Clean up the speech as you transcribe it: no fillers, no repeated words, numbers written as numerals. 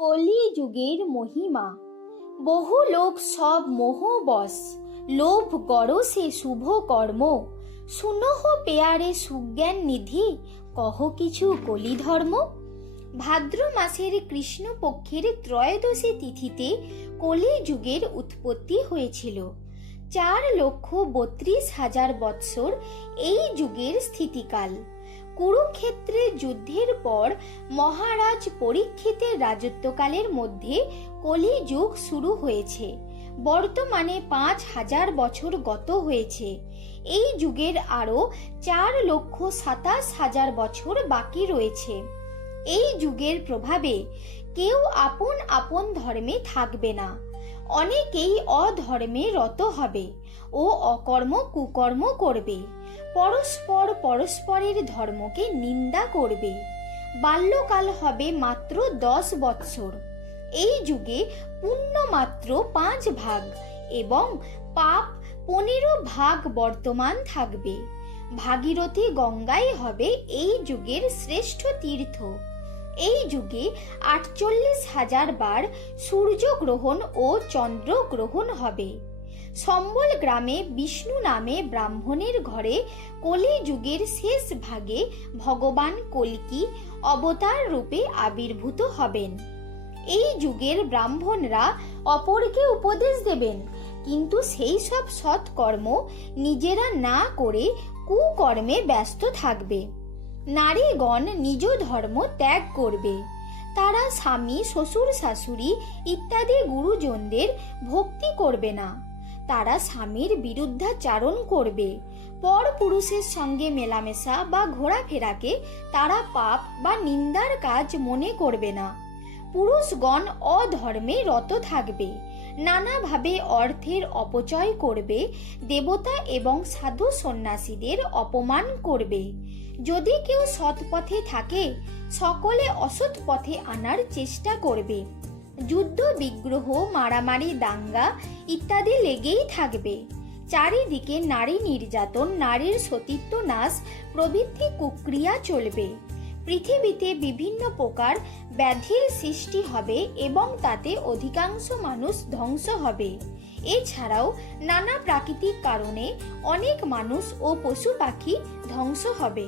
কলি যুগের মহিমা। বহু লোক সব মোহবশ, লোভ গরসে শুভ কর্ম, সুনহ পেয়ারে সুজ্ঞান নিধি, কহ কিছু কলি ধর্ম। ভাদ্র মাসের কৃষ্ণপক্ষের ত্রয়োদশী তিথিতে কলি যুগের উৎপত্তি হয়েছিল। 4,32,000 বৎসর এই যুগের স্থিতিকাল। কুরুক্ষেত্রে যুদ্ধের পর মহারাজ পরীক্ষিতের রাজত্বকালের মধ্যে কলি যুগ শুরু হয়েছে। বর্তমানে 5,000 বছর গত হয়েছে। এই যুগের আরও 4,27,000 বছর বাকি রয়েছে। এই যুগের প্রভাবে কেউ আপন আপন ধর্মে থাকবে না। অনেকেই অধর্মে রত হবে ও অকর্ম কুকর্ম করবে। পরস্পর পরস্পরের ধর্মকে নিন্দা করবে। বাল্যকাল হবে মাত্র 10 বৎসর। এই যুগে পুণ্য মাত্র 5 ভাগ এবং পাপ 15 ভাগ বর্তমান থাকবে। ভাগীরথী গঙ্গাই হবে এই যুগের শ্রেষ্ঠ তীর্থ। এই যুগে 48,000 বার সূর্যগ্রহণ ও চন্দ্রগ্রহণ হবে। সম্বল গ্রামে বিষ্ণু নামে ব্রাহ্মণের ঘরে কলি যুগের শেষ ভাগে ভগবান কল্কি অবতার রূপে আবির্ভূত হবেন। এই যুগের ব্রাহ্মণরা অপরকে উপদেশ দেবেন, কিন্তু সেই সব সৎকর্ম নিজেরা না করে কুকর্মে ব্যস্ত থাকবে। নারীগণ নিজ ধর্ম ত্যাগ করবে। তারা স্বামী, শ্বশুর, শাশুড়ি ইত্যাদি গুরুজনদের ভক্তি করবে না। তারা স্বামীর বিরুদ্ধাচারণ করবে। পর পুরুষের সঙ্গে মেলামেশা বা ঘোরাফেরাকে তারা পাপ বা নিন্দার কাজ মনে করবে না। পুরুষগণ অধর্মে রত থাকবে। নানাভাবে অর্থের অপচয় করবে। দেবতা এবং সাধু সন্ন্যাসীদের অপমান করবে। যদি কেউ সৎ পথে থাকে, সকলে অসৎ পথে আনার চেষ্টা করবে। যুদ্ধ বিগ্রহ, মারামারি, দাঙ্গা ইত্যাদি লেগেই থাকবে। চারিদিকে নারী নির্যাতন, নারীর সতীত্ব নাশ প্রভৃতি কুক্রিয়া চলবে। পৃথিবীতে বিভিন্ন প্রকার ব্যাধির সৃষ্টি হবে এবং তাতে অধিকাংশ মানুষ ধ্বংস হবে। এছাড়াও নানা প্রাকৃতিক কারণে অনেক মানুষ ও পশু পাখি ধ্বংস হবে।